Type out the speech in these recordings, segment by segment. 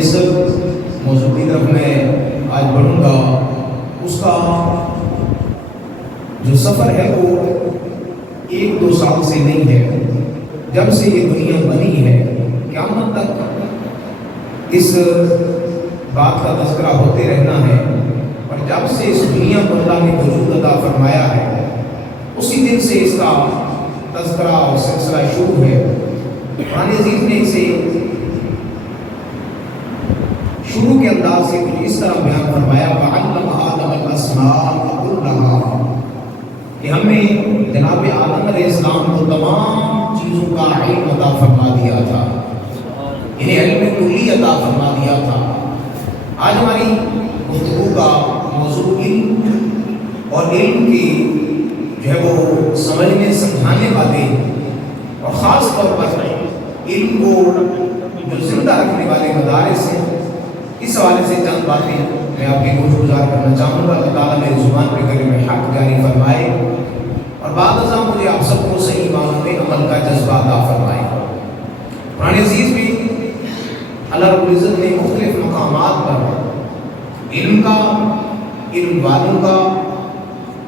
جس موضوع کی طرف میں آج بڑھوں گا اس کا جو سفر ہے وہ 1-2 سال سے نہیں ہے. جب سے یہ دنیا بنی ہے قیامت تک اس بات کا تذکرہ ہوتے رہنا ہے. اور جب سے اس دنیا کو اللہ نے وجود عطا فرمایا ہے اسی دن سے اس کا تذکرہ اور سلسلہ شروع ہے. قرآن عزیز نے اسے شروع کے انداز سے کچھ اس طرح بیان فرمایا وَعَلَّمَ آدَمَ الْأَسْمَاءَ كُلَّهَا کہ ہم نے جناب آدم علیہ السلام کو تمام چیزوں کا علم عطا فرما دیا تھا. انہیں علم کلی عطا فرما دیا تھا. آج ہماری گفتگو کا موضوع علم اور علم کی جو ہے وہ سمجھنے سمجھانے والے اور خاص طور پر علم کو جو زندہ رکھنے والے مدارس ہیں اس حوالے سے چند باتیں میں آپ کی گوش گزار کرنا چاہوں گا. اللہ تعالیٰ میری زبان پہ کلمہ حق جاری فرمائے اور بعد ازاں مجھے آپ سب کو صحیح معنوں میں عمل کا جذبہ عطا فرمائے. قرآن عزیز میں اللہ رب العزت نے مختلف مقامات پر علم کا، علم والوں کا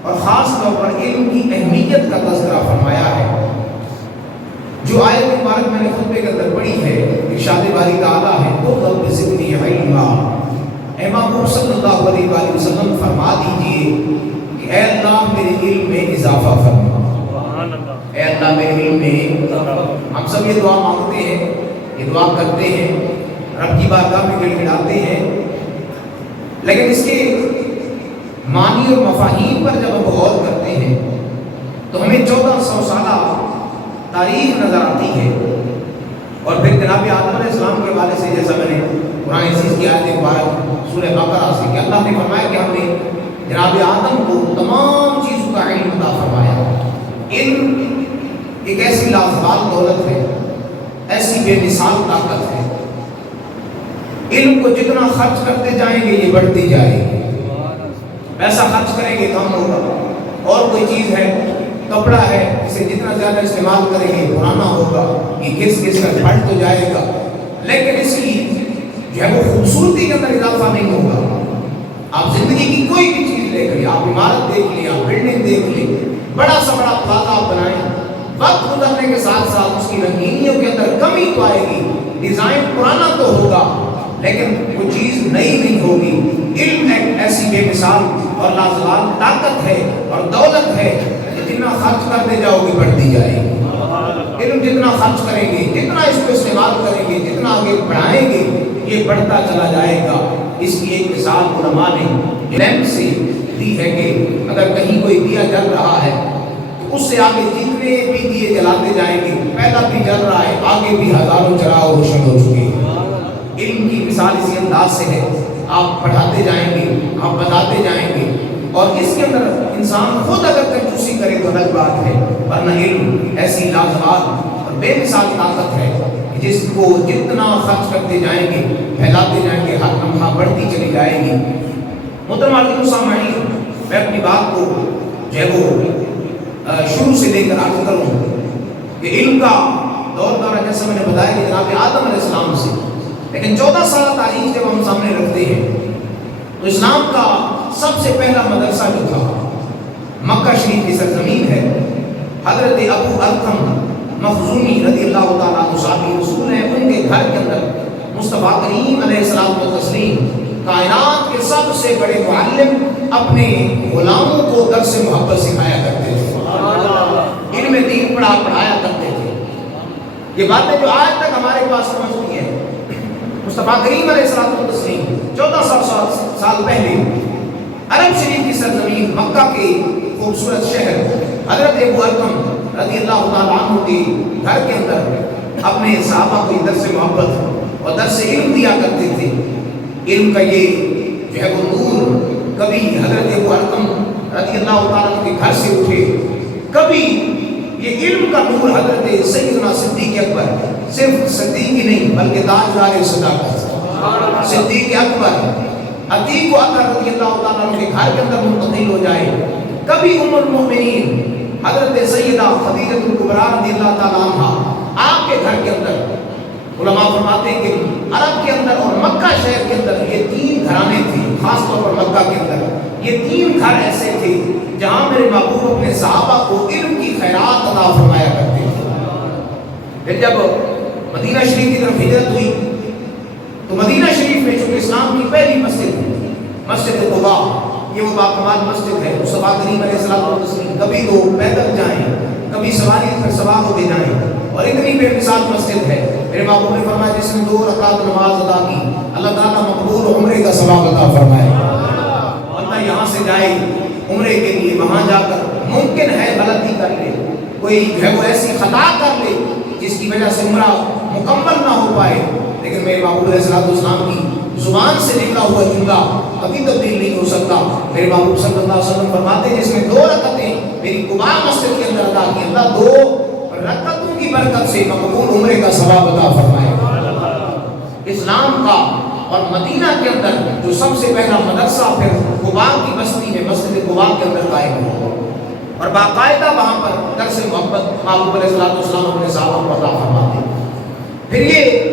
اور خاص طور پر علم کی اہمیت کا تذکرہ فرمایا ہے. جو آیت مبارک میں نے خطبے کے اندر پڑھی ہے ارشاد باری تعالیٰ ہے تو رب زدنی علما. اے محبوب صلی اللہ علیہ وآلہ وسلم فرما دیجئے کہ اے اللہ میرے علم میں اضافہ فرما. اے اللہ میرے علم میں. ہم سب یہ دعا مانگتے ہیں، یہ دعا کرتے ہیں، رب کی بارگاہ میں گڑگڑاتے ہیں، لیکن اس کے معنی اور مفاہیم پر جب ہم غور کرتے ہیں تو ہمیں 1400 سالہ تاریخ نظر آتی ہے. اور پھر جناب آدم علیہ السلام کے حوالے سے جیسا میں نے قرآن عزیز کی آیت مبارک سورہ بقرہ سے کہ اللہ نے فرمایا کہ ہم نے جناب آدم کو تمام چیزوں کا علم عطا فرمایا. علم ایک ایسی لازوال دولت ہے، ایسی بے مثال طاقت ہے. علم کو جتنا خرچ کرتے جائیں گے یہ بڑھتی جائے گی. پیسہ خرچ کریں گے کم ہوگا. اور کوئی چیز ہے، کپڑا ہے، اسے جتنا زیادہ استعمال کریں گے پرانا ہوگا، یہ کس کس کا پھٹ تو جائے گا، لیکن اس کی جو ہے وہ خوبصورتی کے اندر اضافہ نہیں ہوگا. آپ زندگی کی کوئی بھی چیز لے کر، آپ عمارت دیکھ لیں، آپ بلڈنگ دیکھ لیں، بڑا سا بڑا پلازا آپ بنائیں، وقت گزرنے کے ساتھ ساتھ اس کی رنگینیوں کے اندر کمی تو آئے گی. ڈیزائن پرانا تو ہوگا لیکن وہ چیز نئی نہیں ہوگی. علم ایک ایسی بے مثال اور لازوال طاقت ہے اور دولت ہے، جتنا خرچ کرتے جاؤ گے بڑھتی جائے گی. علم جتنا خرچ کریں گے، جتنا اس کو استعمال کریں گے، جتنا آگے بڑھائیں گے یہ بڑھتا چلا جائے گا. اس کی ایک مثال علماء نے لیمپ سے دی ہے کہ اگر کہیں کوئی دیا جل رہا ہے تو اس سے آگے جتنے بھی دیے جلاتے جائیں گے، پہلا بھی جل رہا ہے آگے بھی ہزاروں چراغ روشن ہو چکے ہیں. علم کی مثال اسی انداز سے ہے. آپ پڑھاتے جائیں گے، آپ بتاتے جائیں گے، اور اس کے اندر انسان خود اگر کنجوسی کرے تو الگ بات ہے، ورنہ علم ایسی لازوال اور بے مثال طاقت ہے جس کو جتنا خرچ کرتے جائیں گے، پھیلاتے جائیں گے، ہر لمحہ بڑھتی چلی جائے گی. محترم عزیز سامعین، میں اپنی بات کو جو ہے وہ شروع سے لے کر آگے کروں کہ علم کا دور دورہ جیسے میں نے بتایا کہ جناب آدم علیہ السلام سے، لیکن 14 سالہ تاریخ جب ہم سامنے رکھتے ہیں تو اسلام کا سب سے پہلا مدرسہ جو تھا مکہ شریف کی سرزمین ہے. حضرت ابو ارقم مخزومی رضی اللہ تعالیٰ عنہ صحابی رسول ہیں، ان کے گھر کے اندر مصطفیٰ کریم علیہ السلام و تسلیم کائنات کے سب سے بڑے معلم اپنے غلاموں کو درس محبت سکھایا کرتے تھے، علم دین پڑھایا کرتے تھے. یہ باتیں جو آج تک ہمارے پاس پہنچتی ہیں، مصطفیٰ کریم علیہ السلام و تسلیم 1400 سال پہلے عرب شریف کی سرزمین مکہ کے خوبصورت شہر حضرت ابو ارقم رضی اللہ تعالیٰ عنہ کے گھر کے اندر اپنے صحابہ کو درس محبت اور درس علم دیا کرتے تھے. علم کا یہ جو ہے وہ نور کبھی حضرت ابو ارقم رضی اللہ تعالیٰ عنہ کے گھر سے اٹھے، کبھی یہ علم کا نور حضرت سیدنا صدیق اکبر، صرف صدیق ہی نہیں بلکہ تاجدار صداقت صدیق اکبر عتیق و اکبر رضی اللہ تعالیٰ عنہ کے گھر کے اندر منتقل ہو جائے. کبھی ام المؤمنین حضرت سیدہ خدیجہ الکبریٰ رضی اللہ تعالیٰ عنہ آپ کے گھر کے اندر، علماء فرماتے ہیں کہ عرب کے اندر اور مکہ شہر کے اندر یہ 3 گھرانے تھے، خاص طور پر مکہ کے اندر یہ 3 گھر ایسے تھے جہاں میرے محبوب اپنے صحابہ کو علم کی خیرات عطا فرمایا کرتے تھے۔ پھر جب مدینہ شریف کی طرف ہجرت ہوئی تو مدینہ شریف میں چونکہ اسلام کی پہلی مسجد تھی، مسجد قباء، یہ وہ باکمال مسجد ہے۔ مصطفیٰ کریم علیہ الصلوۃ والتسلیم کبھی تو پیدل جائیں، کبھی سواری پر سوار ہو کے جائیں، اور اتنی بے مثال مسجد ہے۔ میرے محبوب نے فرمایا جس نے 2 رکعت نماز ادا کی اللہ تعالیٰ مقبول عمرے کا ثواب عطا فرمائے۔ اللہ یہاں سے جائے عمرے کے لیے، وہاں جا کر ممکن ہے غلطی کر لے، کوئی جو ہے وہ ایسی خطا کر لے جس کی وجہ سے عمرہ مکمل نہ ہو پائے، لیکن میرے محبوب علیہ الصلوۃ والسلام کی زبان سے نکلا ہوا جملہ کبھی تبدیل نہیں ہو سکتا۔ میرے محبوب صلی اللہ علیہ وسلم فرماتے ہیں جس نے 2 رکعتیں میری قباء مسجد کے اندر ادا کی اللہ 2 رکعتوں کی برکت سے مقبول عمرے کا ثواب عطا فرمائے۔ اسلام کا اور مدینہ کے اندر جو سب سے پہلا مدرسہ پھر قباء کی بستی میں مسجد قباء کے اندر قائم ہوا، اور باقاعدہ وہاں پر درس محبت محبوب علیہ الصلوۃ والسلام اپنے صحابہ کو عطا فرماتے۔ پھر یہ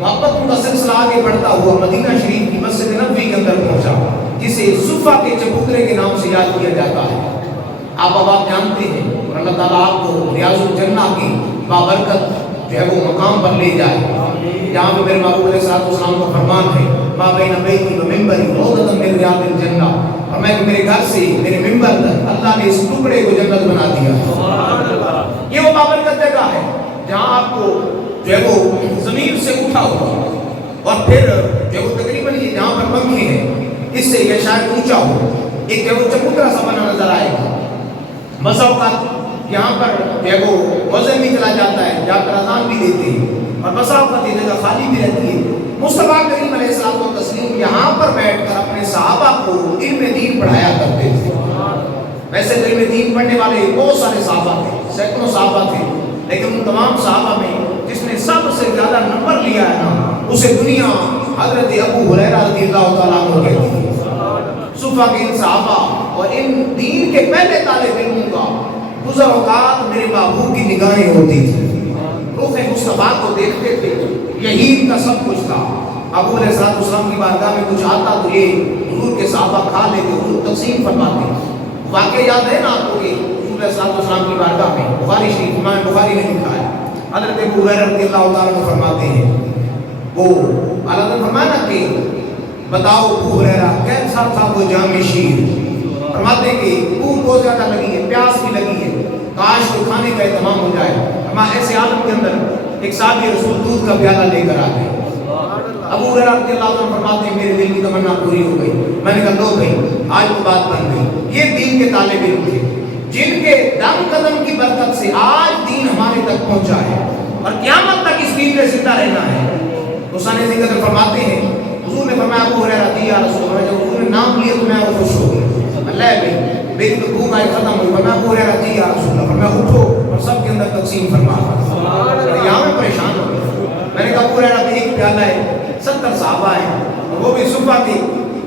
محبت کا سلسلہ آگے بڑھتا ہوا مدینہ شریف کی مسجد نبوی کے اندر پہنچا، جسے صفا کے چبوترے کے نام سے یاد کیا جاتا ہے۔ آپ اب آپ جانتے ہیں، اور اللہ تعالیٰ آپ کو ریاض الجنہ کی بابرکت جو ہے وہ مقام پر لے جائے، جہاں پہ میرے محبوب علیہ الصلوۃ والسلام کا فرمان ہے ما بین بیتی و منبری روضۃ من ریاض الجنہ، اور میں میرے گھر سے میرے منبر تک اللہ نے اس ٹکڑے کو جنت بنا دیا۔ یہ وہ بابرکت جگہ ہے جہاں آپ کو جو ہے وہ زمین سے اٹھا ہوا، اور پھر جو وہ تقریباً یہ جہاں پر پنکھے ہیں اس سے یہ شاید اونچا ہو، ایک جو وہ چبوترا سا بنا نظر آئے گا۔ بسا اوقات یہاں پر جو ہے وہ مؤذن بھی چلا جاتا ہے، جا کر اذان بھی دیتے ہیں، اور بسا اوقات یہ جگہ خالی بھی رہتی ہے۔ مصطفیٰ کریم علیہ الصلوۃ والتسلیم یہاں پر بیٹھ کر اپنے صحابہ کو علم دین پڑھایا کرتے تھے۔ ویسے تو علم دین پڑھنے والے بہت سارے صحابہ تھے، سینکڑوں صحابہ تھے، لیکن ان تمام صحابہ میں جس نے سب سے زیادہ نمبر لیا ہے نا، اسے دنیا حضرت ابو ہریرہ رضی اللہ تعالیٰ عنہ کہتی ہے۔ صفا کے ان صحابہ اور ان دین کے پہلے طالب علموں کا گزر اوقات میرے محبوب کی نگاہیں ہوتی تھی، روح مصطفیٰ کو دیکھتے تھے، یہی ان کا سب کچھ تھا۔ ابو علیہ السلام کی بارگاہ میں کچھ آتا تو یہ حضور کے صحابہ کھا لیتے، حضور تقسیم فرماتے۔ واقعہ یاد ہے نا آپ کو کہ حضور علیہ السلام کی بارگاہ میں بخاری شریف امام بخاری نے لکھا ہے، حضرت ابو ہریرہ رضی اللہ تعالیٰ عنہ فرماتے ہیں، وہ اللہ نے فرمایا نا کہ بتاؤ ابو ہریرہ کیسا تھا وہ جام شیر، فرماتے ہیں کہ بھوک بہت زیادہ لگی ہے، پیاس بھی لگی ہے، کاش کو کھانے کا اہتمام ہو جائے۔ ہمارے ایسے عالم کے اندر ایک صحابی رسول دودھ کا پیالہ لے کر آ گئے۔ ابو ہریرہ رضی اللہ عنہ فرماتے ہیں میرے دل کی تمنا پوری ہو گئی، میں نے کہا لو بھائی آج تو بات بن گئی۔ یہ دین کے طالب علم تھے جن کے دم قدم کی برکت سے آج دین ہمارے تک پہنچا ہے، اور قیامت تک اس دین میں زندہ رہنا ہے۔ حسین ذکر فرماتے ہیں حضور نے فرمایا ابو ہریرہ دی یا رسول اللہ، جب حضور نے نام لیا تو میں خوش ہو گیا، اللہ بھائی میری تو بھوک آئی ختم ہوئی، فرمایا ابو ہریرہ دی یا رسول اللہ، فرمایا اٹھو اور سب کے اندر تقسیم فرما۔ یہاں میں پریشان ہو گیا، میں نے کہا ابو ہریرہ دی ایک پیالہ ہے، 70 صحابہ ہیں، اور وہ بھی صفا کے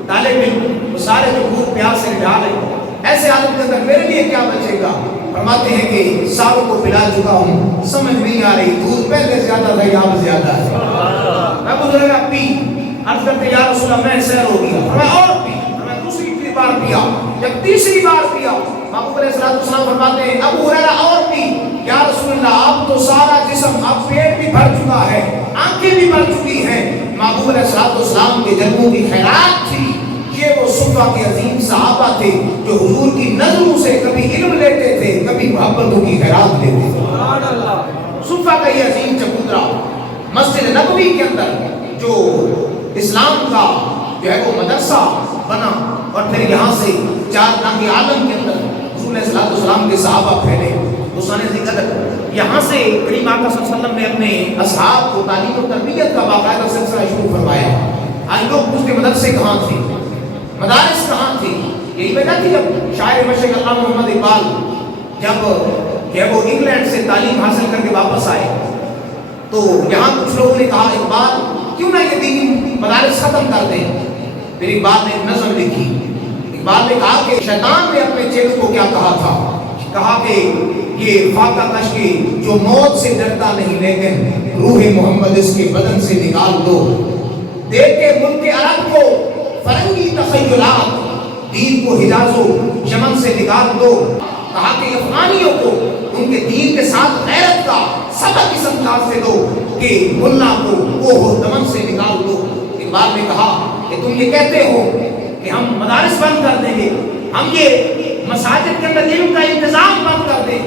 طالب علم، وہ سارے جو بھوک پیاس سے نڈھال ہیں، ایسے حالت کے اندر میرے لیے کیا بچے گا؟ فرماتے ہیں کہ ساروں کو پلا چکا ہوں، سمجھ نہیں آ رہی، دودھ پہلے زیادہ تھا یا اب زیادہ ہے۔ میں ابو ہریرہ پی، عرض کرتے یا رسول اللہ میں سیر ہو گیا، میں اور پی، میں دوسری بار پیا، جب تیسری بار پیا محبوب علیہ السلام فرماتے ہیں ابو ہریرہ اور پی، یا رسول اللہ اب تو سارا جسم، اب پیٹ بھی بھر چکا ہے، آنکھیں بھی بھر چکی ہیں۔ محبوب علیہ السلام کے جنموں کی خیرات تھی۔ یہ وہ صفا کے عظیم صحابہ تھے جو حضور کی نظروں سے کبھی علم لیتے تھے، کبھی محبتوں کی خیرات لیتے تھے۔ صفا کا یہ عظیم چبوترا مسجد نبوی کے اندر جو اسلام کا جو ہے وہ مدرسہ بنا، اور پھر یہاں سے 4 ناگی عالم کے اندر رسول اللہ صلی اللہ علیہ وسلم کے صحابہ پھیلے۔ حسین ذکر یہاں سے کریم آقا صلی اللہ علیہ وسلم نے اپنے اصحاب کو تعلیم و تربیت کا باقاعدہ سلسلہ شروع فرمایا۔ آج لوگ اس کے مدرسے کہاں تھے، مدارس کہاں تھی؟ یہی وجہ تھی جب شاعر مشرق علامہ محمد اقبال جب وہ انگلینڈ سے تعلیم حاصل کر کے واپس آئے تو یہاں کچھ لوگوں نے کہا اقبال کیوں نہ یہ دین مدارس ختم کر دیں۔ پھر اقبال نے ایک نظم لکھی، اقبال نے کہا کہ شیطان نے اپنے چیلوں کو کیا کہا تھا، کہا کہ یہ فاقہ کش کی جو موت سے ڈرتا نہیں، لیکن روح محمد اس کے بدن سے نکال دو، دے کے ملک الجلاد، دین کو حجاز و یمن سے نکال دو. کہا کہ افغانیوں کو ان کے دین کے ساتھ غیرت کا سبق اس انداز سے دو کہ ملا کو وہ دمن سے نکال دو. اقبال نے کہا کہ تم یہ کہتے ہو کہ ہم مدارس بند کر دیں گے، ہم یہ مساجد کے اندر علم کا انتظام بند کر دیں.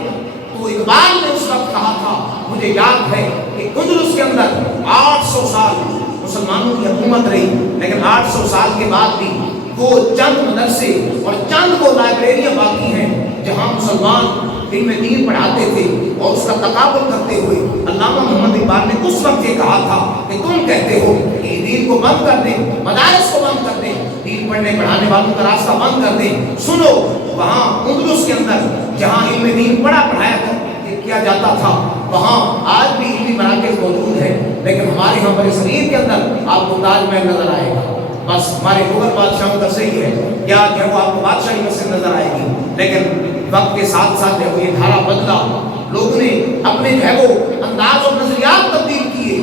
تو اقبال نے اس وقت کہا تھا، مجھے یاد ہے کہ اندلس کے اندر 800 سال مسلمانوں کی حکومت رہی، لیکن 800 سال کے بعد بھی وہ چند مدرسے اور چند وہ لائبریریاں باقی ہیں جہاں مسلمان علم دین پڑھاتے تھے اور اس کا تقابل کرتے ہوئے علامہ محمد اقبال نے اس وقت یہ کہا تھا کہ تم کہتے ہو کہ دین کو بند کر دیں، مدارس کو بند کر دیں، دین پڑھنے پڑھانے والوں کا راستہ بند کر دیں. سنو، وہاں اندلس کے اندر جہاں علم دین پڑھا پڑھایا کیا جاتا تھا وہاں آج بھی علمی مراکز موجود ہیں، لیکن ہمارے یہاں بڑے صغیر کے اندر آپ کو تاج محل نظر آئے گا. بس ہمارے مغل بادشاہوں کا صحیح ہے، یا جو ہے وہ آپ کو بادشاہی مسجد نظر آئے گی، لیکن وقت کے ساتھ ساتھ جو ہے یہ دھارا بدلا، لوگوں نے اپنے جو ہے وہ انداز اور نظریات تبدیل کیے.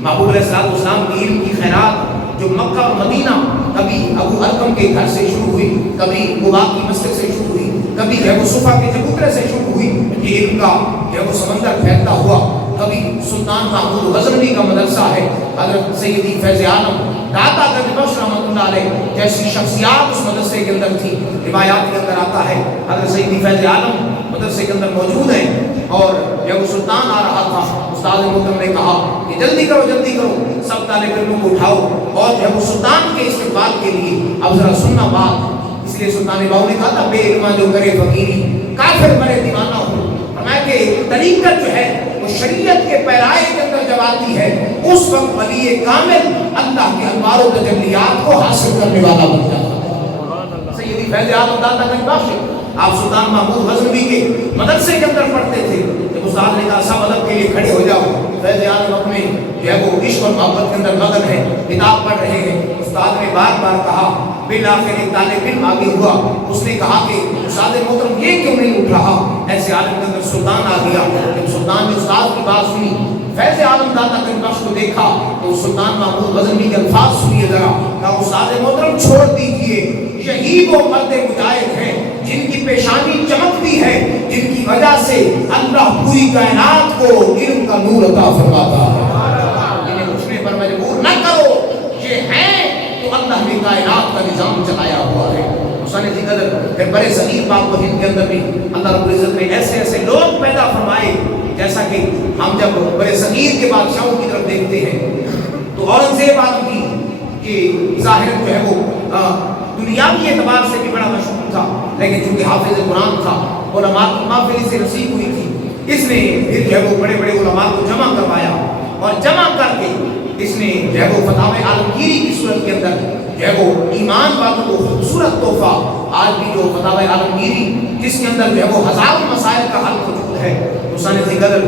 محبوب علیہ السلام کی علم کی خیرات جو مکہ اور مدینہ کبھی ابو ارقم کے گھر سے شروع ہوئی، کبھی قباء کی مسجد سے شروع ہوئی، کبھی جو ہے وہ صفا کے چبوترے سے شروع ہوئی، یہ علم کا جو ہے وہ سمندر پھیلتا ہوا. کبھی سلطان محمود غزنوی کا مدرسہ ہے، حضرت سیدی فیض عالم داتا گنج بخش رحمۃ اللہ علیہ جیسی شخصیات اس مدرسے کے اندر تھی. روایات کے اندر آتا ہے حضرت سیدی فیض عالم مدرسے کے اندر موجود ہیں، اور جب وہ سلطان آ رہا تھا استاد محترم نے کہا کہ جلدی کرو سب طالب علموں کو اٹھاؤ، اور جو ہے وہ سلطان کے استقبال کے لیے اب ذرا سننا بات. اس لیے سلطان باؤ نے کہا تھا بے علما جو کرے فقیری کافر مرے دیوانہ ہو. فرمایا کہ طریقت جو ہے وہ شریعت کے پیرائے کے اندر جب آتی ہے اس وقت ولی کامل اللہ کے انوار و تجلیات کو حاصل کرنے والا بن جاتا ہے. سیدی فیض عالم داتا گنج بخش آپ سلطان محمود غزنوی کے مدرسے کے اندر پڑھتے تھے. جب استاد نے کہا سب ادب کے لیے کھڑے ہو جاؤ، فیض عالم اپنے جو ہے وہ عشق اور محبت کے اندر مگن ہے، کتاب پڑھ رہے ہیں. استاد نے بار بار کہا، بالآخر ایک طالب علم آگے ہوا، اس نے کہا کہ استاد محترم یہ کیوں نہیں اٹھ رہا؟ ایسے عالم کے اندر سلطان آ گیا. جب سلطان نے استاد کی بات سنی، فیض عالم داتا گنج بخش کو دیکھا تو سلطان محمود غزنوی کے الفاظ سنیے ذرا. کہا استاد محترم چھوڑ دیجئے، یہی وہ مرد مجاہد ہیں جن کی پیشانی چمکتی ہے، جن کی وجہ سے اللہ پوری کائنات کو علم کا نور عطا فرماتا ہے. انہیں اٹھنے پر مجبور نہ کرو، یہ ہیں تو اللہ نے کائنات کا نظام چلایا ہوا ہے. حسین ذکر پھر برے صغیر پاک و ہند کے اندر بھی اللہ رب العزت نے ایسے ایسے لوگ پیدا فرمائے، جیسا کہ ہم جب برے صغیر کے بادشاہوں کی طرف دیکھتے ہیں تو اورنگزیب عالمگیر کہ ظاہر جو ہے وہ دنیاوی اعتبار سے بھی بڑا مشہور تھا، لیکن چونکہ حافظ قرآن تھا، علماء کی محفلی سے نصیب ہوئی تھی، اس نے پھر جو ہے وہ بڑے بڑے علماء کو جمع کروایا، اور جمع کر کے اس نے جو ہے وہ فتاوی عالمگیری کی صورت کے اندر جو ہے وہ ایمان والوں کو خوبصورت تحفہ، آج بھی جو فتاوی عالمگیری جس کے اندر جو ہے وہ ہزاروں مسائل کا حل موجود ہے. حسین ذکر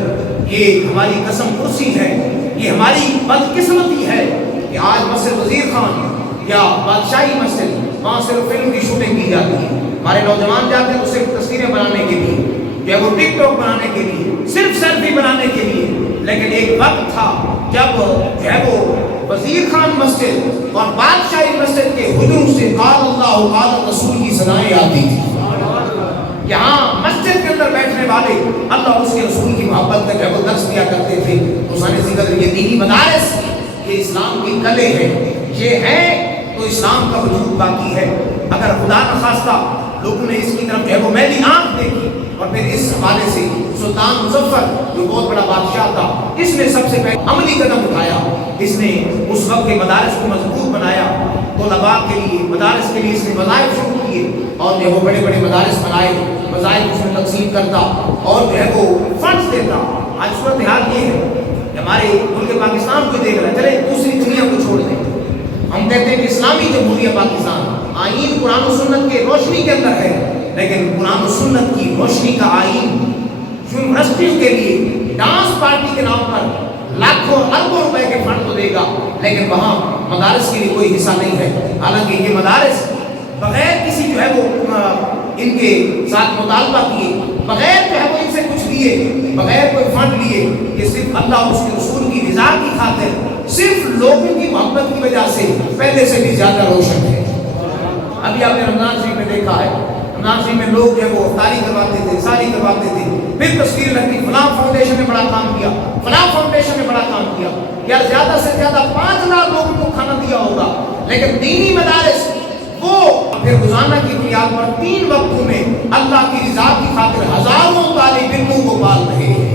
یہ ہماری قسم پرسی ہے، یہ ہماری بدقسمتی ہے کہ آج مسجد وزیر خان یا بادشاہی مسجد وہاں صرف فلم کی شوٹنگ کی جاتی ہے. ہمارے نوجوان جاتے ہیں تو صرف تصویریں بنانے کے لیے، جو ہے وہ ٹک ٹاک بنانے کے لیے، صرف سیلفی بنانے کے لیے. لیکن ایک وقت تھا جب جو ہے وہ وزیر خان مسجد اور بادشاہی مسجد کے حجوم سے قال اللہ قال رسول کی صدائیں آتی تھی. یہاں مسجد کے اندر بیٹھنے والے اللہ اور اس کے رسول کی محبت کا جو ہے وہ درس دیا کرتے تھے. حسین ذکر یہ دینی مدارس یہ اسلام کی کلے ہیں، یہ ہے تو اسلام کا وجود باقی ہے. اگر خدا نخواستہ لوگوں نے اس کی طرف جو ہے وہ میلی آنکھ دیکھی اور پھر اس حوالے سے سلطان مظفر جو بہت بڑا بادشاہ تھا، اس نے سب سے پہلے عملی قدم اٹھایا. اس نے اس وقت کے مدارس کو مضبوط بنایا، طلباء کے لیے مدارس کے لیے اس نے وظائف شروع کیے، اور جو وہ بڑے بڑے مدارس بنائے، وظائف اس میں تقسیم کرتا اور جو ہے وہ فنڈز دیتا. آج صورتحال یہ ہے کہ ہمارے ملک پاکستان کو دیکھ رہا، چلے دوسری دنیا کو چھوڑ دیں. ہم کہتے ہیں کہ اسلامی جمہوریہ پاکستان آئین قرآن و سنت کے روشنی کے اندر ہے، لیکن قرآن و سنت کی روشنی کا آئین یونیورسٹیوں کے لیے ڈانس پارٹی کے نام پر لاکھوں اربوں روپے کے فنڈ تو دے گا، لیکن وہاں مدارس کے لیے کوئی حصہ نہیں ہے. حالانکہ یہ مدارس بغیر کسی جو ہے وہ ان کے ساتھ مطالبہ کیے، بغیر جو ہے وہ ان سے کچھ لیے، بغیر کوئی فنڈ لیے، یہ صرف اللہ اور اس کے رسول کی رضا کی خاطر، صرف لوگوں کی محبت کی وجہ سے پہلے سے بھی زیادہ روشن ہے. ابھی آپ نے رمضان شریف میں دیکھا ہے، رمضان شریف میں لوگ جو ہے وہ افطاری کرواتے تھے، ساری کرواتے تھے، پھر تصویر لگتی فلاں فاؤنڈیشن نے بڑا کام کیا، فلاں فاؤنڈیشن نے بڑا کام کیا. یار زیادہ سے زیادہ 5,000 لوگوں کو کھانا دیا ہوگا، لیکن دینی مدارس وہ پھر روزانہ کی بنیاد پر 3 وقتوں میں اللہ کی رضا کی خاطر ہزاروں طالب علموں کو پال رہے ہیں.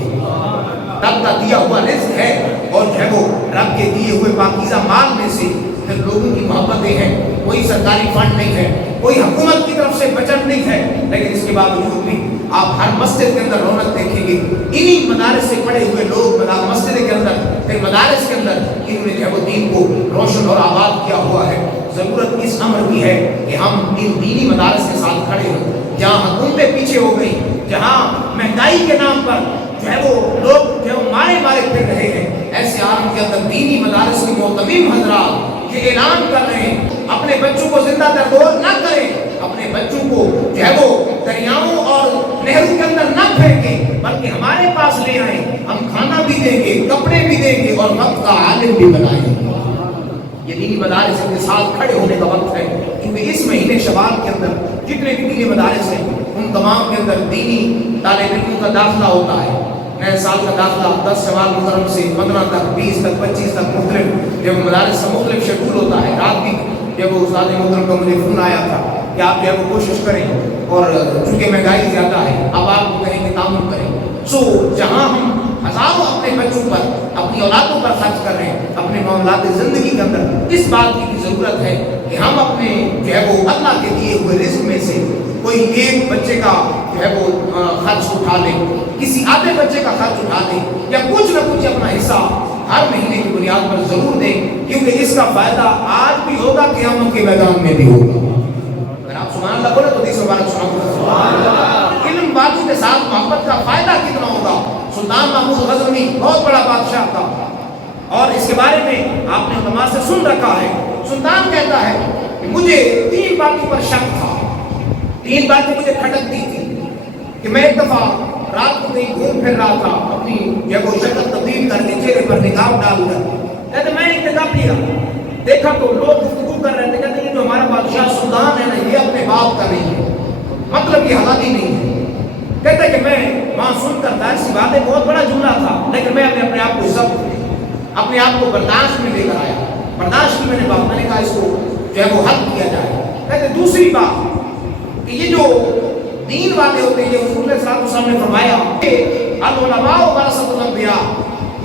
رب کا دیا ہوا رزق ہے، اور جو ہے وہ رب کے دیے ہوئے پاکیزہ مال میں سے پھر لوگوں کی محبتیں ہیں. کوئی سرکاری فنڈ نہیں ہے، کوئی حکومت کی طرف سے بجٹ نہیں ہے، لیکن اس کے باوجود بھی آپ ہر مسجد کے اندر رونق دیکھیں گے. انہی مدارس سے پڑے ہوئے لوگ مسجد کے اندر، پھر مدارس کے اندر انہوں نے جو ہے وہ دین کو روشن اور آباد کیا ہوا ہے. ضرورت اس امر کی ہے کہ ہم ان دینی مدارس کے ساتھ کھڑے ہوں. جہاں حکومتیں پیچھے ہو گئی، جہاں مہنگائی کے نام پر جو ہے وہ لوگ جو ہے وہ مارے پھر رہے ہیں، ایسے عالم کے اندر دینی مدارس کے معتمم حضرات یہ اعلان کر رہے ہیں اپنے بچوں کو زندہ تردور نہ کریں، اپنے بچوں کو جو ہے وہ دریاؤں اور نہروں کے اندر نہ پھینکیں، بلکہ ہمارے پاس لے آئیں. ہم کھانا بھی دیں گے، کپڑے بھی دیں گے، اور وقت کا عالم بھی بنائیں گے. یہ دینی مدارس کے ساتھ کھڑے ہونے کا وقت ہے، کیونکہ اس مہینے شوال کے اندر جتنے بھی دینی مدارس ہیں ان تمام کے اندر دینی طالب علموں کا داخلہ ہوتا ہے. نئے سال کا داخلہ 10 شوال محرم سے 15 تک، 20 تک، 25 تک مختلف جب مدارس کا مختلف شیڈول ہوتا ہے. رات بھی جب وہ استاد محترم کا مجھے فون آیا تھا کہ آپ جو ہے وہ کوشش کریں، اور چونکہ مہنگائی زیادہ ہے اب آپ کو کہیں کہ تعاون کریں. سو جہاں ہم ہزاروں اپنے بچوں پر، اپنی اولادوں پر خرچ کر رہے ہیں، اپنے معاملات زندگی کے اندر اس بات کی بھی ضرورت ہے کہ ہم اپنے جو ہے وہ اللہ کے دیے ہوئے رزق میں سے کوئی ایک بچے کا جو ہے وہ خرچ اٹھا لیں، کسی آدھے بچے کا خرچ اٹھا دیں، یا کچھ نہ کچھ اپنا حصہ ہر مہینے کی بنیاد پر ضرور دیں، کیونکہ اس کا فائدہ آج بھی ہوگا، قیامت کے میدان میں بھی ہوگا. اگر آپ سبحان اللہ بولے تو حدیث مبارک سناؤں. علم باتوں کے ساتھ محبت کا فائدہ کتنا ہوگا. سلطان محمود غزنوی بہت بڑا بادشاہ تھا، اور اس کے بارے میں آپ نے علماء سے سن رکھا ہے. سلطان کہتا ہے کہ مجھے 3 باتوں پر شک تھا، 3 باتیں مجھے کھٹکتی تھی کہ میں ایک دفعہ رات کو کہیں گھوم پھر رہا تھا، اپنی جب وہ شکل تبدیل کر کے چہرے پر نقاب ڈال کر، کہتے میں نے انتخاب لیا، دیکھا تو لوگ گفتگو کر رہے تھے، کہتے ہیں جو ہمارا بادشاہ سلطان ہے نا یہ اپنے باپ کا نہیں ہے، مطلب یہ حالات ہی نہیں ہے. کہتے کہ میں وہاں سن کر ظاہر سی بات ہے بہت بڑا جملہ تھا، لیکن میں اپنے آپ کو ضبط، اپنے آپ کو برداشت میں لے کر آیا. برداشت کی میں نے بات، میں نے کہا اس کو جو ہے وہ حل کیا جائے. کہتے دوسری بات کہ یہ جو دین والے ہوتے ہیں، یہ حضور صلی اللہ علیہ وسلم نے فرمایا کہ العلماء ورثۃ الانبیاء،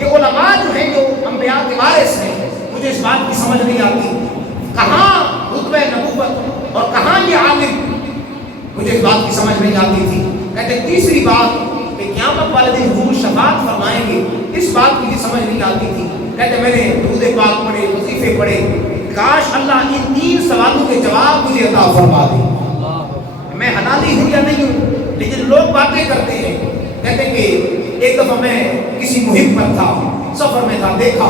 یہ علماء جو ہیں جو انبیاء کے وارث ہیں. مجھے اس بات کی سمجھ نہیں آتی کہاں رتبہ نبوت اور کہاں یہ عالم، مجھے اس بات کی سمجھ نہیں آتی تھی. کہتے تیسری بات کہ قیامت والے دن حضور شفاعت فرمائیں گے، اس بات کی بھی سمجھ نہیں آتی تھی. کہتے میں نے درود پاک پڑھے، وظیفے پڑھے، کاش اللہ ان 3 سوالوں کے جواب مجھے عطا فرما دے. میں حلالی ہوں یا نہیں ہوں، لیکن لوگ باتیں کرتے ہیں. کہتے کہ ایک دفعہ میں کسی مہم پر تھا، سفر میں تھا، دیکھا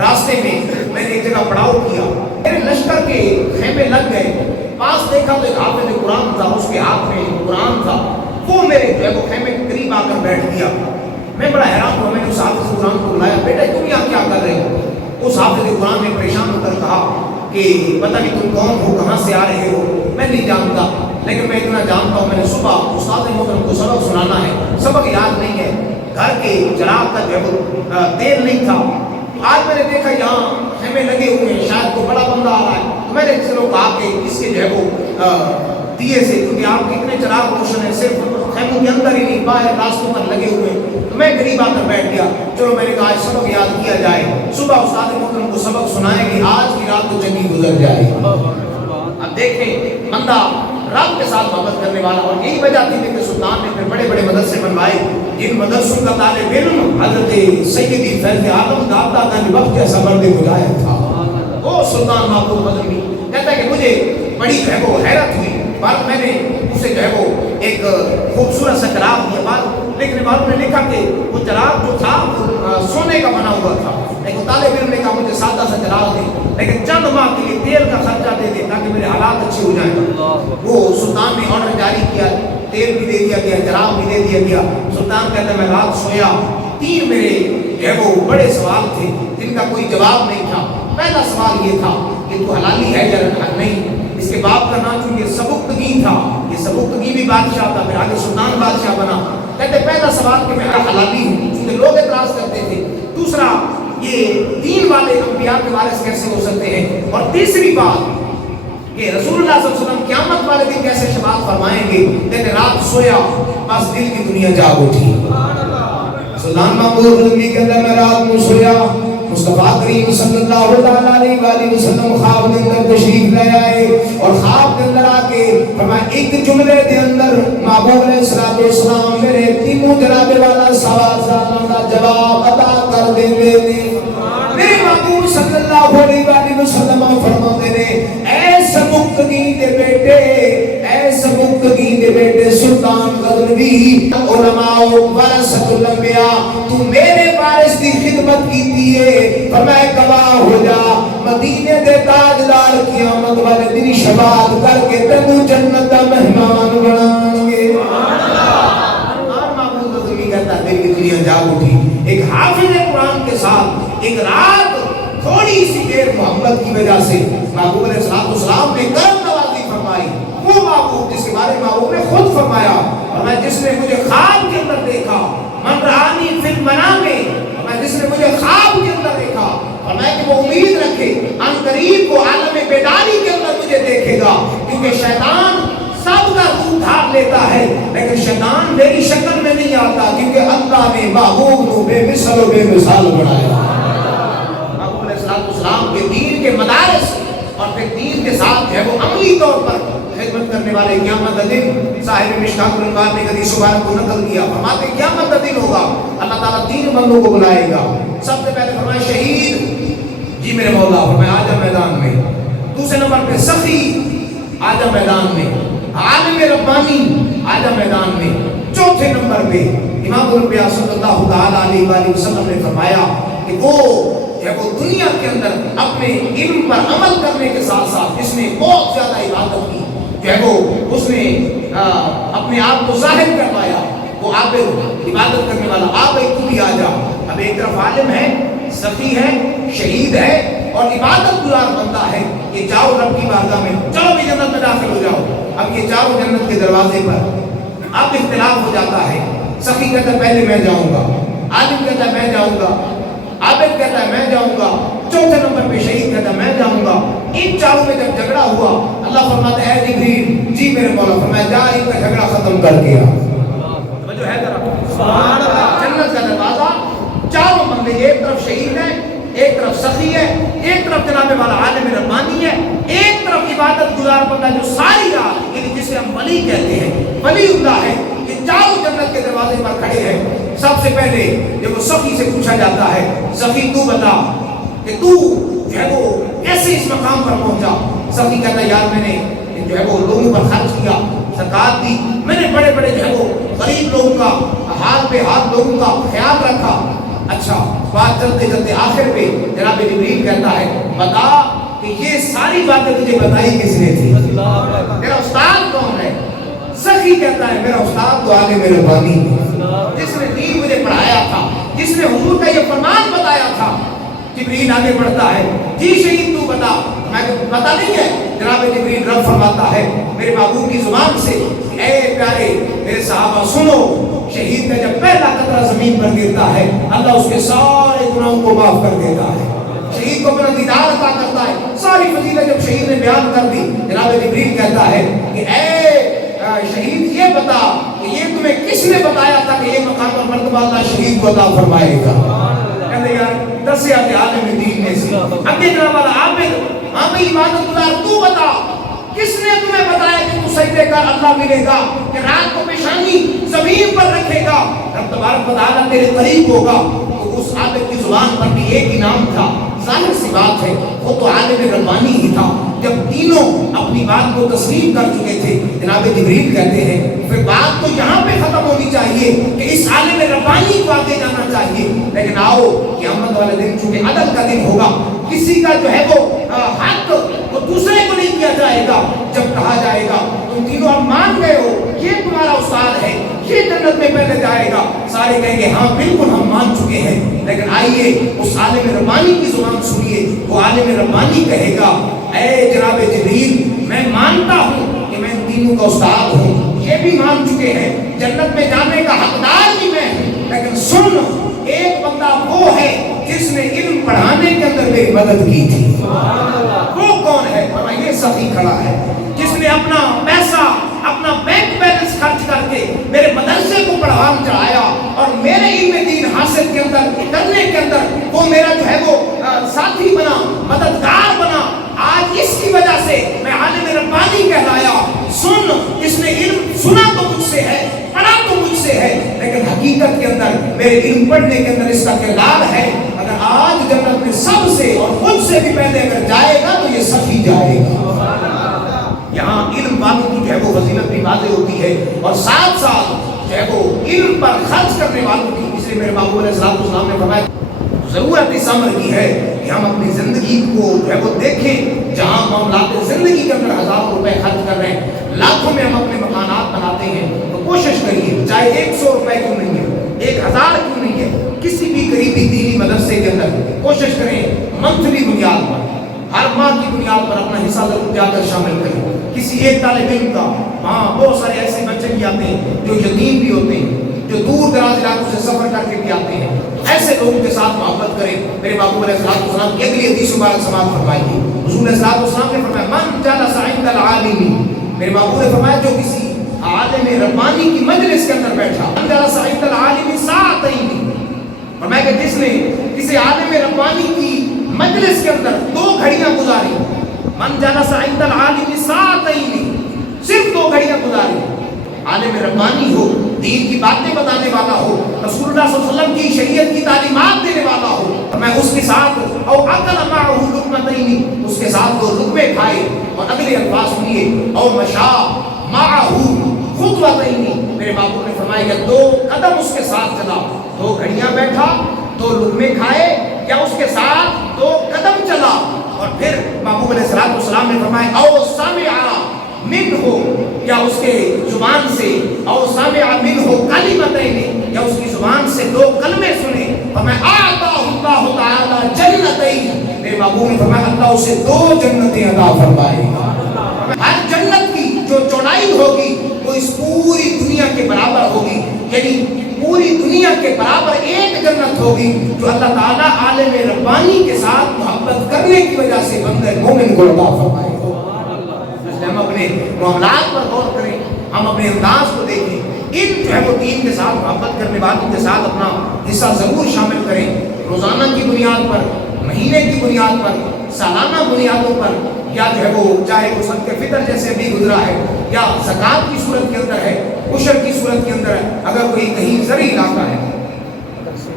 راستے میں نے ایک جگہ پڑاؤ کیا، میرے لشکر کے خیمے لگ گئے، پاس دیکھا تو ایک حافظ قرآن تھا، اس کے ہاتھ میں قرآن تھا، وہ میرے جو ہے وہ خیمے کے قریب آ کر بیٹھ گیا. میں بڑا حیران ہوا، میں نے اس حافظ قرآن کو بلایا، بیٹا تم یہاں کیا کر رہے ہو؟ اس حافظ قرآن نے پریشان ہو کر کہا کہ پتہ نہیں تم کون ہو، کہاں سے آ رہے ہو، میں نہیں جانتا، لیکن میں اتنا جانتا ہوں میں نے صبح استاد محترم کو سبق سنانا ہے، سبق یاد نہیں ہے، گھر کے چراغ کا جو ہے وہ تیل نہیں تھا. آج میں نے دیکھا یہاں خیمے لگے ہوئے ہیں، شاید کوئی بڑا بندہ آ رہا ہے، تو میں نے چلو کہا کہ اس کے جو ہے وہ دیے سے، کیونکہ آپ کتنے چراغ روشن ہیں، صرف خیموں کے اندر ہی نہیں، باہر راستوں پر لگے ہوئے ہیں، تو میں قریب آ کر بیٹھ گیا. چلو میں نے کہا آج سبق یاد کیا جائے، صبح استاد محترم کو سبق سنائیں گے، آج کی رات تو چنگی گزر جائے. اب دیکھیں بندہ رب کے ساتھ محبت کرنے والا، اور یہی وجہ تھی کہ سلطان نے پھر بڑے بڑے مدرسے بنوائے، جن مدرسوں کا طالب علم حضرت سیدی فیض عالم داتا گنج بخش جیسا مرد مجاہد تھا. وہ سلطان محمود غزنوی کہتا ہے کہ مجھے بڑی جو ہے وہ حیرت ہوئی، بعد میں نے اسے جو ہے وہ ایک خوبصورت سا چراغ دیا، بعد لیکن بعد نے لکھا کہ وہ چراغ جو تھا سونے کا بنا ہوا تھا، لیکن طالب علم نے کہا مجھے سادہ سا چراغ دے، لیکن چند ماہ کے لیے تیل کا خرچہ دے دے تاکہ میرے حالات اچھے ہو جائیں. وہ سلطان نے آرڈر جاری کیا، تیل بھی دے دیا گیا، چراغ بھی دے دیا گیا. سلطان کہتا ہے میں رات سویا، 3 میرے جو ہے وہ بڑے سوال تھے جن کا کوئی جواب نہیں تھا. پہلا سوال یہ تھا کہ تو حلالی ہے یا نہیں، اس کے باپ کا نام چونکہ سبکتگی تھا، یہ سبکتگی بھی بادشاہ تھا، پھر آگے سلطان بادشاہ بنا۔ کہتے پہلا سوال کہ میں حلالی ہوں، چونکہ لوگ اعتراض کرتے تھے۔ دوسرا، یہ دین والے انبیاء کے وارث کیسے ہو سکتے ہیں؟ اور تیسری بات کہ رسول اللہ صلی اللہ علیہ وسلم قیامت والے دن کیسے شفاعت فرمائیں گے؟ کہتے رات سویا بس دل کی دنیا جاگ اٹھی۔ سلطان محمود غزنوی کے اندر میں رات میں سویا، مصطفیٰ کریم صلی اللہ علیہ وآلہ وسلم خواب کے اندر تشریف لے آئے، اور خواب کے اندر آ کے فرمایا ایک جملے کے اندر محبوب علیہ السلام میرے تینوں جناب والا سوالوں کا جواب عطا کر دیں گے۔ میرے محبوب صلی اللہ علیہ وآلہ وسلم فرماتے ہیں اے سبکتگی دے بیٹے، اے سبکتگی دے بیٹے سلطان غزنوی، علماء ورثۃ الانبیاء، تو میرے وارث دی خدمت کیتی ہے، فرمایا گواہ ہو جا مدینے دے تاجدار قیامت والے دن شفاعت کر کے تینوں جنت دا مہمان بنائیں گے۔ محمود غزنوی کہتا ہے دل کی دنیا جاگ اٹھی۔ ایک حافظ قرآن کے ساتھ ایک رات تھوڑی سی دیر محبت کی وجہ سے محبوب علیہ السلام نے کرم نوازی فرمائی۔ وہ محبوب جس کے بارے میں محبوب نے خود فرمایا، اور میں جس نے مجھے خواب کے اندر دیکھا، من رآنی فی المنام، میں جس نے مجھے خواب کے اندر دیکھا، اور میں کہ وہ امید رکھے ان قریب کو عالم بیداری کے اندر مجھے دیکھے گا، کیونکہ شیطان سب کا روپ دھار لیتا ہے لیکن شیطان میری شکل میں نہیں آتا، کیونکہ اللہ نے محبوب کو بے مثل و بے مثال بنایا۔ محبوب علیہ السلام کے دین کے مدارس اور پھر دین کے ساتھ ہے وہ عملی طور پر خدمت کرنے والے قیامت دن صاحب مشکات الانوار نے حدیث مبارک کو نقل کیا، فرماتے ہیں قیامت دن ہوگا اللہ تعالیٰ تین بندوں کو بلائے گا۔ سب سے پہلے فرمائے شہید، جی میرے مولا، فرمائے آجا میدان میں۔ دوسرے نمبر پہ سخی، آجا میدان میں۔ عالم ربانی، آجا میدان میں۔ چوتھے نمبر پہ امام الانبیاء صلی اللہ علیہ وآلہ وسلم نے فرمایا کہ وہ دنیا کے اندر اپنے علم پر عمل کرنے کے ساتھ ساتھ جس نے بہت زیادہ عبادت کی، جو ہے وہ اس نے اپنے آپ کو ظاہر کروایا، وہ عابد عبادت کرنے والا، آپ تو بھی آ جا۔ اب ایک طرف عالم ہے، سخی ہے، شہید ہے اور عبادت گزار بندہ ہے، یہ جاؤ رب کی بارگاہ میں، چلو بھی جنت میں داخل ہو جاؤ۔ اب یہ چاروں جنت کے دروازے پر اب اختلاف ہو جاتا ہے۔ سخی کہتا ہے پہلے میں جاؤں گا، عالم کہتا ہے میں جاؤں گا، عابد کہتا ہے میں جاؤں گا، چوتھے نمبر پہ شہید کہتا ہے میں جاؤں گا۔ ان چاروں میں جب جھگڑا ہوا، اللہ فرماتا ہے اے جبریل، جی میرے مولا، فرمایا جا ان کا جھگڑا ختم کر دیا۔ جو ہے سبحان اللہ، جنت کا دروازہ، چاروں بندے، ایک طرف شہید ہے، ایک طرف سخی ہے، ایک طرف جناب والا عالم ربانی ہے، ایک طرف عبادت گزار بندہ جو ساری رات، یعنی جسے ہم ولی کہتے ہیں، ولی اللہ ہے، یہ چاروں جنت کے دروازے پر کھڑے ہیں۔ سب سے پہلے جب وہ سخی سے پوچھا جاتا ہے، سخی تو بتا کہ تو جو ہے وہ کیسے اس مقام پر پہنچا؟ سخی کہتا ہے یار میں نے جو ہے وہ لوگوں پر خرچ کیا، زکات دی، میں نے بڑے بڑے جو ہے وہ غریب لوگوں کا، حال پہ حال لوگوں کا خیال رکھا۔ اچھا، بات چلتے چلتے آخر پہ جناب جبریل کہتا ہے بتا کہ یہ ساری باتیں تجھے بتائی کس نے تھی؟ میرا استاد کون ہے؟ سخی کہتا ہے میرا استاد تو عالم ربانی، جس نے دین مجھے پڑھایا تھا، جس نے حضور کا یہ فرمان بتایا تھا۔ جبریل آگے بڑھتا ہے، جی شہید تو بتا، میں پتا نہیں ہے۔ جناب جبریل رب فرماتا ہے میرے محبوب کی زبان سے، اے پیارے میرے صحابہ سنو، شہید کا جب پہلا قطرہ زمین پر گرتا ہے اللہ اس کے سارے گناہوں کو معاف کر دیتا ہے، شہید کو اپنا دیدار عطا کرتا ہے۔ ساری فضیلت جب شہید نے بیان کر دی، جناب جبریل کہتا ہے کہ اے شہید یہ بتا کہ یہ تمہیں کس نے بتایا تھا کہ یہ مقام پر مرتبہ اللہ شہید کو عطا فرمائے گا؟ کہتے یار دسیا کہ عالم دین نے سی، اگے جناب والا عابد، ہاں بھئی عبادت گزار تو بتا، کس نے تمہیں بتایا کہ تو سجدے کر اللہ ملے گا، کہ رات کو پیشانی زمین پر رکھے گا رب تبارک و تعالیٰ تیرے قریب ہوگا؟ تو اس عابد کی زبان پر بھی ایک ہی نام تھا، ظاہر سی بات ہے وہ تو عالم ربانی ہی تھا۔ جب تینوں اپنی بات کو تسلیم کر چکے تھے، جناب جبریل کہتے ہیں پھر بات تو یہاں پہ ختم ہونی چاہیے کہ اس عالم ربانی کو آگے جانا چاہیے، لیکن آؤ قیامت والے دن چونکہ عدل کا دن ہوگا، کسی کا جو ہے وہ حق وہ دوسرے کو نہیں کیا جائے گا۔ جب کہا جائے گا تم تینوں اب مان گئے ہو یہ تمہارا استاد ہے، یہ جنت میں پہلے جائے گا، سارے کہیں گے ہاں بالکل ہم مان چکے ہیں، لیکن آئیے اس عالم ربانی کی زبان سنیے، وہ عالم ربانی کہے گا اے جناب جبریل میں مانتا ہوں کہ میں ان تینوں کا استاد ہوں، یہ بھی مان چکے ہیں جنت میں جانے کا حقدار بھی میں ہوں، لیکن سن لو ایک بندہ وہ ہے جس نے علم پڑھانے کے اندر میری مدد کی تھی۔ وہ کون ہے؟ یہ سخی کھڑا ہے جس نے اپنا پیسہ، اپنا بینک بیلنس خرچ کر کے میرے مدرسے کو پڑھا چڑھایا اور میرے علم دین حاصل کے اندر کرنے کے اندر وہ میرا جو ہے وہ ساتھی بنا، مددگار بنا۔ آج اس کی وجہ سے میں عالم ربانی کہلایا۔ سن، اس نے علم سنا تو مجھ سے ہے، پڑھا تو مجھ سے ہے، لیکن حقیقت کے اندر میرے علم پڑھنے کے اندر اس کا کردار ہے۔ اگر آج جنت میں سب سے اور مجھ سے بھی پہلے اگر جائے گا تو یہ سخی جائے گا۔ یہاں علم والوں کی جو ہے وہ فضیلت بھی واضح ہوتی ہے، اور ساتھ ساتھ جو ہے وہ علم پر خرچ کرنے والوں کی، اس لیے میرے محبوب علیہ السلام نے فرمایا ضرورت اس امر کی ہے کہ ہم اپنی زندگی کو جو ہے وہ دیکھیں، جہاں معاملات زندگی کے اندر ہزاروں روپے خرچ کر رہے ہیں، لاکھوں میں ہم اپنے مکانات بناتے ہیں، تو کوشش کریے چاہے 100 روپے کیوں نہیں ہے، 1000 کیوں نہیں ہے، کسی بھی قریبی دینی مدرسے کے اندر کوشش کریں منتھلی بنیاد پر، ہر ماہ کی بنیاد پر اپنا حصہ ضرور جا کر شامل کریں۔ کسی ایک طالب علم کا، وہاں بہت سارے ایسے بچے بھی آتے ہیں جو یتیم بھی ہوتے ہیں، جو دور دراز علاقوں سے سفر کر کے بھی آتے ہیں، تو ایسے لوگوں کے ساتھ محبت کریں۔ میرے محبوب علیہ السلام کی اگلی حدیث مبارک سماعت فرمائیے۔ حضور علیہ السلام نے فرمایا من جلس عند العالم، میرے محبوب نے فرمایا جو کسی عالم ربانی کی مجلس کے اندر بیٹھا، من جلس عند العالم ساعتین، فرمایا کہ جس نے کسی عالم ربانی کی مجلس کے اندر 2 گھڑیاں گزاری، من جلس عند العالم ساعتین، صرف 2 گھڑیاں گزاری، عالم ربانی ہو، دین کی باتیں بتانے والا ہو، رسول اللہ صلی اللہ علیہ وسلم کی شریعت کی تعلیمات دینے والا ہو، میں اس کے ساتھ او اکل معه لقمتین، اس کے ساتھ 2 لقمے کھائے، اور اگلے الفاظ سنیے، او مشا معه خطوتین، میرے باپو نے فرمایا کہ 2 قدم اس کے ساتھ چلا، 2 گھڑیاں بیٹھا، 2 لقمے کھائے، یا اس کے ساتھ 2 قدم چلا، اور پھر محبوب علیہ السلام نے فرمایا او سمع من ہو، یا اس کے زبان سے، او سمع من ہو کلمتین، یا اس کی زبان سے 2 کلمے سنے، اور میں آتا اللہ تعالی جنتین، میرے محبوب نے فرمایا اللہ اسے 2 جنتیں عطا فرمائے گا۔ ہر جنت کی جو چوڑائی ہوگی وہ اس پوری دنیا کے برابر ہوگی، یعنی پوری دنیا کے برابر ایک جنت ہوگی جو اللہ تعالیٰ عالم ربانی کے ساتھ محبت کرنے کی وجہ سے بندے مومن کو عطا فرمائے گا۔ ہم اپنے معاملات پر غور کریں، ہم اپنے انداز کو دیکھیں، ان جو ہے وہ دین کے ساتھ محبت کرنے والوں کے ساتھ اپنا حصہ ضرور شامل کریں، روزانہ کی بنیاد پر، مہینے کی بنیاد پر، سالانہ بنیادوں پر، یا جو ہے وہ چاہے وہ صدقہ فطر جیسے بھی گزرا ہے، یا زکوٰۃ کی صورت کے اندر ہے، عشر کی صورت کے اندر ہے، اگر کوئی کہیں زرعی علاقہ ہے،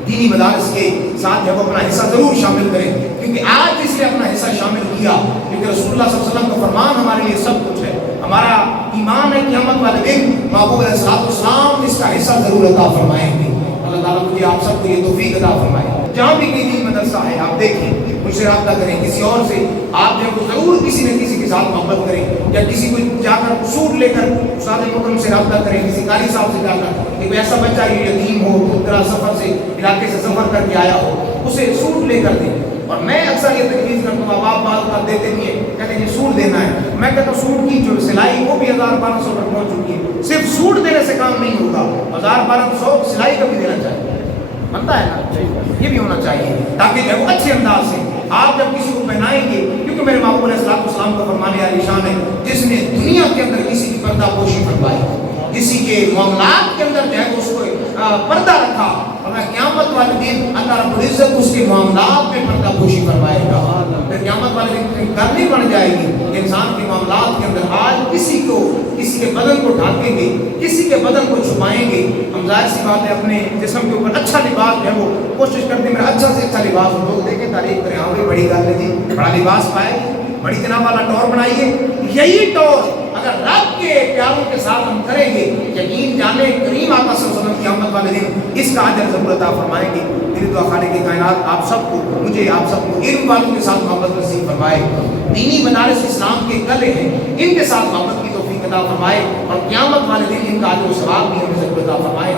دینی مدارس کے ساتھ جب اپنا حصہ ضرور شامل کریں، کیونکہ آج اس نے اپنا حصہ شامل کیا، کیونکہ رسول اللہ صلی اللہ علیہ وسلم کا فرمان ہمارے لیے سب کچھ ہے، ہمارا ایمان ہے قیامت والے دن محبوب علیہ السلام اس کا حصہ ضرور عطا فرمائیں گے۔ اللہ تعالیٰ مجھے آپ سب کو یہ توفیق عطا فرمائے۔ جہاں بھی کوئی دین مدرسہ ہے آپ دیکھیں، مجھ سے رابطہ کریں، کسی اور سے آپ جو ہے ضرور کسی نہ کسی کے ساتھ محبت کریں، یا کسی کو جا کر سوٹ لے کر استاد محترم سے رابطہ کریں، کسی قاری صاحب سے جا کر، کہ کوئی ایسا بچہ جو یتیم ہو، دور دراز سفر سے علاقے سے سفر کر کے آیا ہو، اسے سوٹ لے کر دیں۔ اور میں اکثر یہ تجویز کرتا ہوں، آپ بات کر دیتے نہیں ہیں، کہتے ہیں سوٹ دینا ہے، میں کہتا ہوں سوٹ کی جو سلائی وہ بھی 1200 پر پہنچ چکی ہے، صرف سوٹ دینے سے کام نہیں ہوگا، 1200 سلائی کا بھی دینا چاہیے، بنتا ہے نا، یہ بھی ہونا چاہیے، تاکہ جو اچھے انداز سے آپ جب کسی کو پہنائیں گے، کیونکہ میرے محبوب علیہ السلام کا فرمانے عالی شان ہے، جس نے دنیا کے اندر کسی کی پردہ پوشی فرمائی، کسی کے معاملات کے اندر جو ہے اس کو پردہ رکھا، اور میں قیامت والے دن اللہ رب العزت اس کے معاملات میں پردہ پوشی فرمائے گا۔ پھر قیامت والے دن کرنی پڑ جائے گی کہ انسان کے معاملات کے اندر آج کسی کے بدن کو ڈھانپیں گے، کسی کے بدن کو چھپائیں گے، ہم ظاہر سی بات ہے اپنے جسم کے اوپر اچھا لباس جو ہے وہ کوشش کرتے ہیں میرا اچھا سے اچھا لباس ہو، لوگ دیکھیں تعریف کریں، ہاں بڑی گل ہے جی، بڑا لباس پائے، بڑی جناب والا ٹور بنائیے، یہی ٹور اگر رب کے پیاروں کے ساتھ ہم کریں گے، یقین جانے کریم آقا صلی اللہ علیہ وسلم کی آمد والے دن اس کا اجر ضرور عطا فرمائیں گے۔ میری دعا خالق کائنات آپ سب کو، مجھے آپ سب کو علم والوں کے ساتھ محبت نصیب فرمائے، دینی مدارس اسلام کے گلے ہیں ان کے ساتھ محبت کی توفیق عطا فرمائے، اور قیامت والے دن ان کا اجر و ثواب بھی ہمیں ضرور عطا فرمائے۔